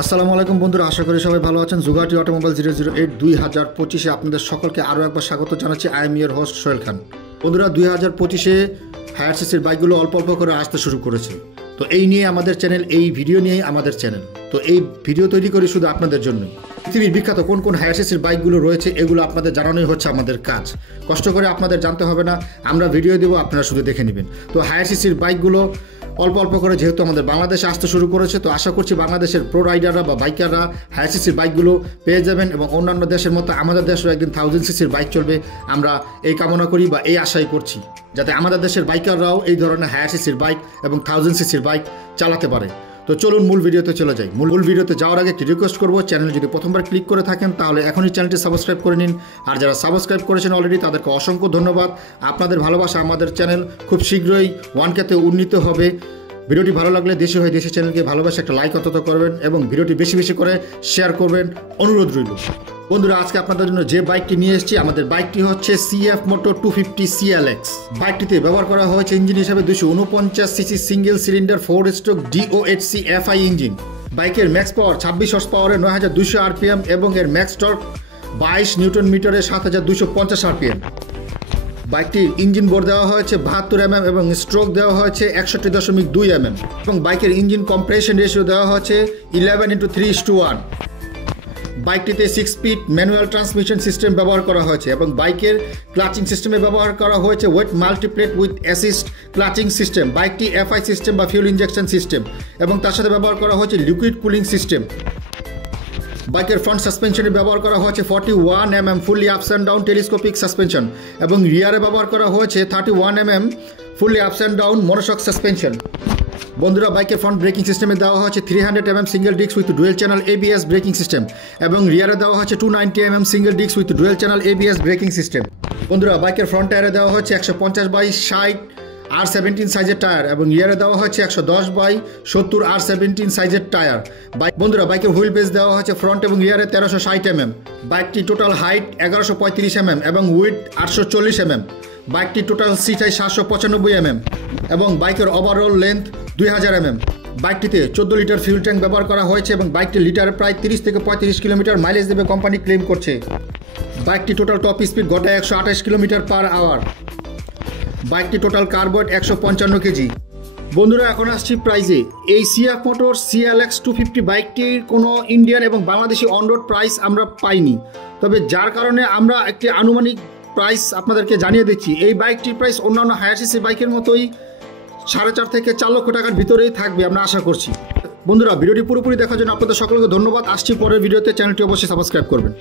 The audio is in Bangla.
আসসালামু আলাইকুম বন্ধুরা, আশা করি সবাই ভালো আছেন। জুগাটি অটোমোবাইল 008 2025-এ আপনাদের সকলকে আরও একবার স্বাগত জানাচ্ছি। I am your host Sohel Khan. বন্ধুরা, 2025-এ হায়ার সিসির বাইকগুলো অল্প অল্প করে আসতে শুরু করেছে। তো এই নিয়ে আমাদের চ্যানেল, এই ভিডিও নিয়েই আমাদের চ্যানেল। তো এই ভিডিও তৈরি করি শুধু আপনাদের জন্যই। পৃথিবীর বিখ্যাত কোন কোন হায়ার সিসির বাইকগুলো রয়েছে এগুলো আপনাদের জানানোই হচ্ছে আমাদের কাজ। কষ্ট করে আপনাদের জানতে হবে না, আমরা ভিডিও দেবো, আপনারা শুধু দেখে নেবেন। তো হায়ার সিসির বাইকগুলো অল্প অল্প করে যেহেতু আমাদের বাংলাদেশে আসতে শুরু করেছে, তো আশা করছি বাংলাদেশের প্রো রাইডাররা বা বাইকাররা হায়ার সিসির বাইকগুলো পেয়ে যাবেন এবং অন্যান্য দেশের মতো আমাদের দেশেও একদিন 1000 সিসির বাইক চলবে। আমরা এই কামনা করি বা এই আশাই করছি যাতে আমাদের দেশের বাইকাররাও এই ধরনের হায়ার সিসির বাইক এবং 1000 সিসির বাইক চালাতে পারে। তো চলুন মূল ভিডিওতে চলে যাই। মূল ভিডিওতে যাওয়ার আগে একটি রিকোয়েস্ট করবো, চ্যানেল যদি প্রথমবার ক্লিক করে থাকেন তাহলে এখনই চ্যানেলটি সাবস্ক্রাইব করে নিন। আর যারা সাবস্ক্রাইব করেছেন অলরেডি তাদেরকে অসংখ্য ধন্যবাদ। আপনাদের ভালোবাসা আমাদের চ্যানেল খুব শীঘ্রই 1K-তে উন্নীত হবে। ভিডিওটি ভালো লাগলে দেশি হয়ে দেশি চ্যানেলকে ভালোবাসে একটা লাইক অন্তত করবেন এবং ভিডিওটি বেশি বেশি করে শেয়ার করবেন, অনুরোধ রইল। বন্ধুরা, আজকে আপনাদের জন্য যে বাইকটি নিয়ে এসেছি, আমাদের বাইকটি হচ্ছে CF Moto 250 CLX। বাইকটিতে ব্যবহার করা হয়েছে ইঞ্জিন হিসাবে 249 সিসি সিঙ্গেল সিলিন্ডার 4-স্ট্রোক DOHC FI ইঞ্জিন। বাইকের ম্যাক্স পাওয়ার 26 হর্স পাওয়ারে 9200 RPM এবং এর ম্যাক্স টর্ক 22 নিউটন মিটারে 7250 RPM। বাইকটির ইঞ্জিন বোর দেওয়া হয়েছে 72 mm এবং স্ট্রোক দেওয়া হয়েছে 61.2 mm এবং বাইকের ইঞ্জিন কম্প্রেশন রেশিও দেওয়া হয়েছে 11:3:1। বাইকটিতে 6 স্পিড ম্যানুয়াল ট্রান্সমিশন সিস্টেম ব্যবহার করা হয়েছে এবং বাইকের ক্লাচিং সিস্টেমে ব্যবহার করা হয়েছে wet multiplate with assist clutching system. বাইকটি FI সিস্টেম বা ফিউল ইঞ্জেকশন সিস্টেম এবং তার সাথে ব্যবহার করা হয়েছে লিকুইড কুলিং সিস্টেম। বাইকের ফ্রন্ট সাসপেনশনে ব্যবহার করা হয়েছে 41 mm fully ups and down telescopic suspension এবং রিয়ারে ব্যবহার করা হয়েছে 31 mm fully ups and down monoshock suspension. বন্ধুরা, বাইকের ফ্রন্ট ব্রেকিং সিস্টেমে দেওয়া হয়েছে 300 mm single disc with dual channel ABS braking system এবং রিয়ারে দেওয়া হয়েছে 290 mm single disc with dual channel ABS braking system. বন্ধুরা, বাইকের ফ্রন্ট টায়ারে দেওয়া হচ্ছে 150/60 R17 সাইজের টায়ার এবং রিয়ারে দেওয়া হচ্ছে 110/70 R17 সাইজের টায়ার। বন্ধুরা, বাইকের হুইল বেস দেওয়া হচ্ছে ফ্রন্ট এবং রিয়ারে 1360 mm। বাইকটি টোটাল হাইট 1135 mm এবং উইড 840 mm। বাইকটি টোটাল সিট হাইট 795 mm এবং বাইকের overall length 2000 mm। বাইকটিতে 14 litre fuel tank ব্যবহার করা হয়েছে এবং বাইকটি লিটারে প্রায় 30 থেকে 35 কিলোমিটার মাইলেজ দেবে কোম্পানি ক্লেম করছে। বাইকটি টোটাল টপ স্পিড ঘন্টায় 128 কিলোমিটার/আওয়ার। বাইকটি টোটাল কার্বয়েড 155 কেজি। বন্ধুরা, এখন আসছি প্রাইজে। এই CF Motor CLX 250 বাইকটির কোনো ইন্ডিয়ান এবং বাংলাদেশি অন রোড প্রাইস আমরা পাইনি, তবে যার কারণে আমরা একটি আনুমানিক প্রাইস আপনাদেরকে জানিয়ে দিচ্ছি। এই বাইকটির প্রাইস অন্যান্য হায়ার সিসি বাইকের মতোই 4.5 থেকে 4 লক্ষ টাকার ভিতরেই থাকবে আমরা আশা করছি। বন্ধুরা, ভিডিওটি পুরোপুরি দেখার জন্য আপনাদের সকলকে ধন্যবাদ। আসছি পরের ভিডিওতে, চ্যানেলটি অবশ্যই সাবস্ক্রাইব করবেন।